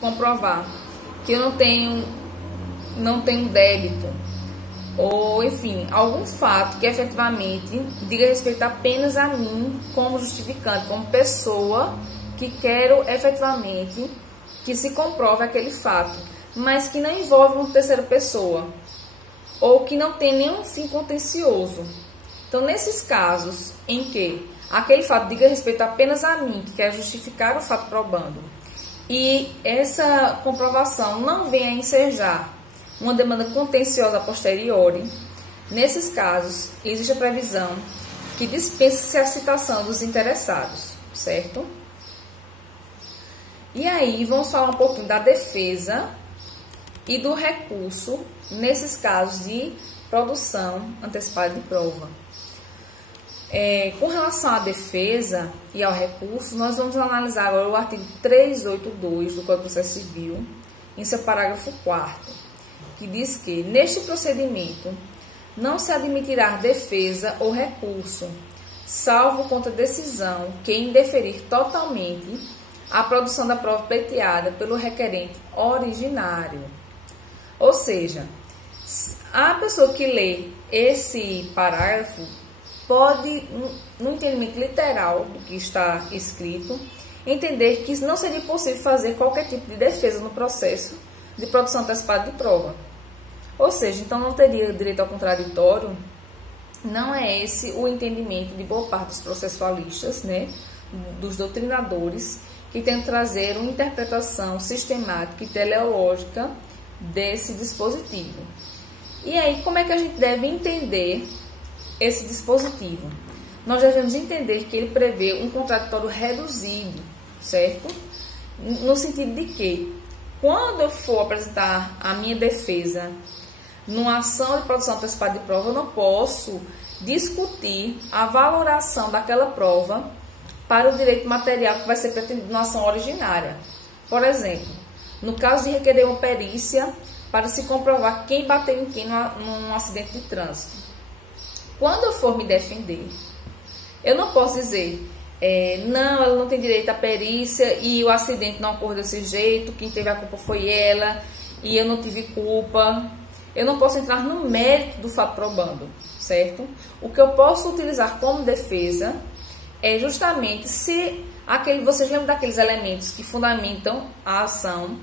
comprovar que eu não tenho débito, ou enfim, algum fato que efetivamente diga respeito apenas a mim como justificante, como pessoa que quero efetivamente que se comprove aquele fato, mas que não envolve uma terceira pessoa, ou que não tem nenhum fim contencioso. Então, nesses casos em que aquele fato diga respeito apenas a mim, que quer justificar o fato probando, e essa comprovação não vem a ensejar uma demanda contenciosa a posteriori, nesses casos, existe a previsão que dispense-se a citação dos interessados, certo? E aí, vamos falar um pouquinho da defesa e do recurso nesses casos de produção antecipada de prova. Com relação à defesa e ao recurso, nós vamos analisar agora o artigo 382 do Código de Processo Civil, em seu parágrafo 4º, que diz que, neste procedimento, não se admitirá defesa ou recurso, salvo contra decisão que indeferir totalmente a produção da prova pleiteada pelo requerente originário. Ou seja, a pessoa que lê esse parágrafo pode, no entendimento literal do que está escrito, entender que não seria possível fazer qualquer tipo de defesa no processo de produção antecipada de prova. Ou seja, então não teria direito ao contraditório. Não é esse o entendimento de boa parte dos processualistas, né, dos doutrinadores, que tentam trazer uma interpretação sistemática e teleológica desse dispositivo. E aí, como é que a gente deve entender esse dispositivo? Nós devemos entender que ele prevê um contraditório reduzido, certo? No sentido de que, quando eu for apresentar a minha defesa numa ação de produção antecipada de prova, eu não posso discutir a valoração daquela prova para o direito material que vai ser pretendido numa ação originária. Por exemplo, no caso de requerer uma perícia para se comprovar quem bateu em quem num acidente de trânsito. Quando eu for me defender, eu não posso dizer, não, ela não tem direito à perícia e o acidente não ocorreu desse jeito, quem teve a culpa foi ela e eu não tive culpa. Eu não posso entrar no mérito do fato probando, certo? O que eu posso utilizar como defesa é justamente se vocês lembram daqueles elementos que fundamentam a ação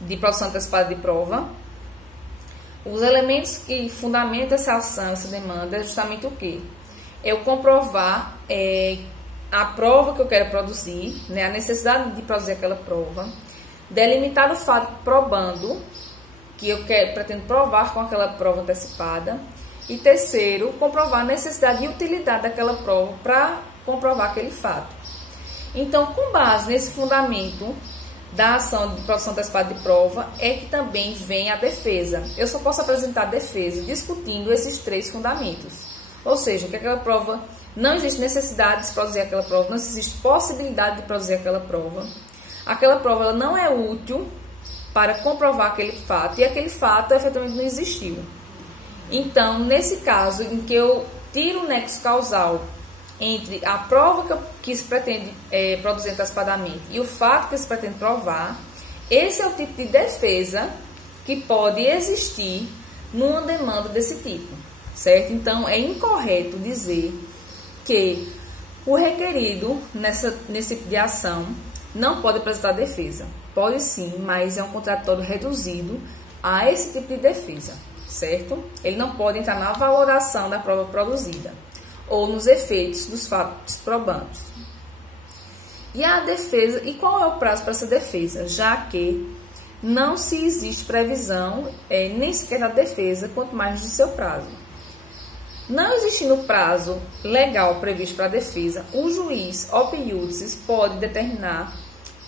de produção antecipada de prova? Os elementos que fundamentam essa ação, essa demanda, é justamente o quê? Eu comprovar a prova que eu quero produzir, né, a necessidade de produzir aquela prova, delimitar o fato probando, que eu pretendo provar com aquela prova antecipada, e terceiro, comprovar a necessidade e utilidade daquela prova para comprovar aquele fato. Então, com base nesse fundamento da ação de produção antecipada de prova, é que também vem a defesa. Eu só posso apresentar a defesa discutindo esses três fundamentos. Ou seja, que aquela prova, não existe necessidade de se produzir aquela prova, não existe possibilidade de produzir aquela prova. Aquela prova ela não é útil para comprovar aquele fato, e aquele fato efetivamente não existiu. Então, nesse caso em que eu tiro o nexo causal entre a prova que se pretende produzir antecipadamente e o fato que se pretende provar, esse é o tipo de defesa que pode existir numa demanda desse tipo, certo? Então, é incorreto dizer que o requerido nesse tipo de ação não pode apresentar defesa. Pode sim, mas é um contraditório reduzido a esse tipo de defesa, certo? Ele não pode entrar na valoração da prova produzida ou nos efeitos dos fatos probandos. E a defesa, e qual é o prazo para essa defesa? Já que não se existe previsão nem sequer da defesa, quanto mais do seu prazo. Não existindo prazo legal previsto para a defesa, o juiz op iudice pode determinar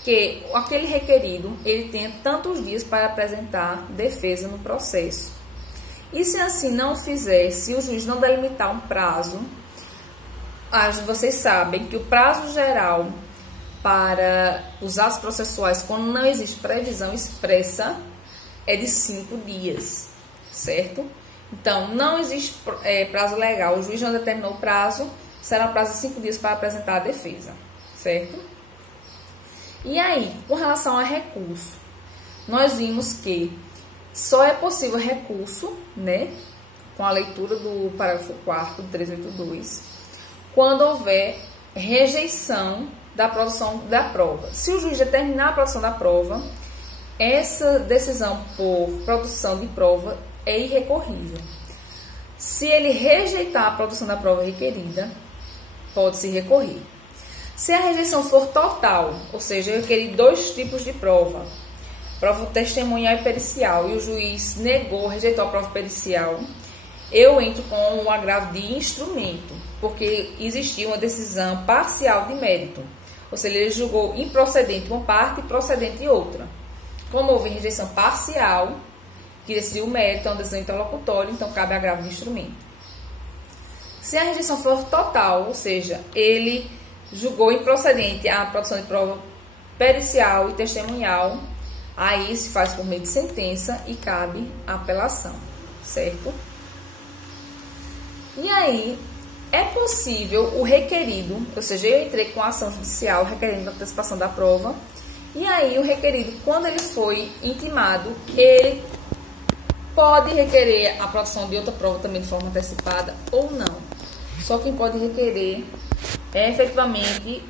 que aquele requerido ele tenha tantos dias para apresentar defesa no processo. E se assim não fizer, se o juiz não delimitar um prazo, vocês sabem que o prazo geral para os atos processuais, quando não existe previsão expressa, é de 5 dias, certo? Então, não existe prazo legal, o juiz não determinou o prazo, será um prazo de 5 dias para apresentar a defesa, certo? E aí, com relação a recurso, nós vimos que só é possível recurso, né, com a leitura do parágrafo 4º do 382, quando houver rejeição da produção da prova. Se o juiz determinar a produção da prova, essa decisão por produção de prova é irrecorrível. Se ele rejeitar a produção da prova requerida, pode-se recorrer. Se a rejeição for total, ou seja, eu requeri 2 tipos de prova, prova testemunhal e pericial, e o juiz negou, rejeitou a prova pericial, eu entro com o agravo de instrumento, porque existia uma decisão parcial de mérito, ou seja, ele julgou improcedente uma parte e procedente outra. Como houve rejeição parcial, que decidiu o mérito, é uma decisão interlocutória, então cabe agravo de instrumento. Se a rejeição for total, ou seja, ele julgou improcedente a produção de prova pericial e testemunhal, aí se faz por meio de sentença e cabe a apelação, certo? E aí, é possível o requerido, ou seja, eu entrei com a ação judicial requerendo a antecipação da prova, e aí o requerido, quando ele foi intimado, ele pode requerer a produção de outra prova também de forma antecipada ou não. Só quem pode requerer é efetivamente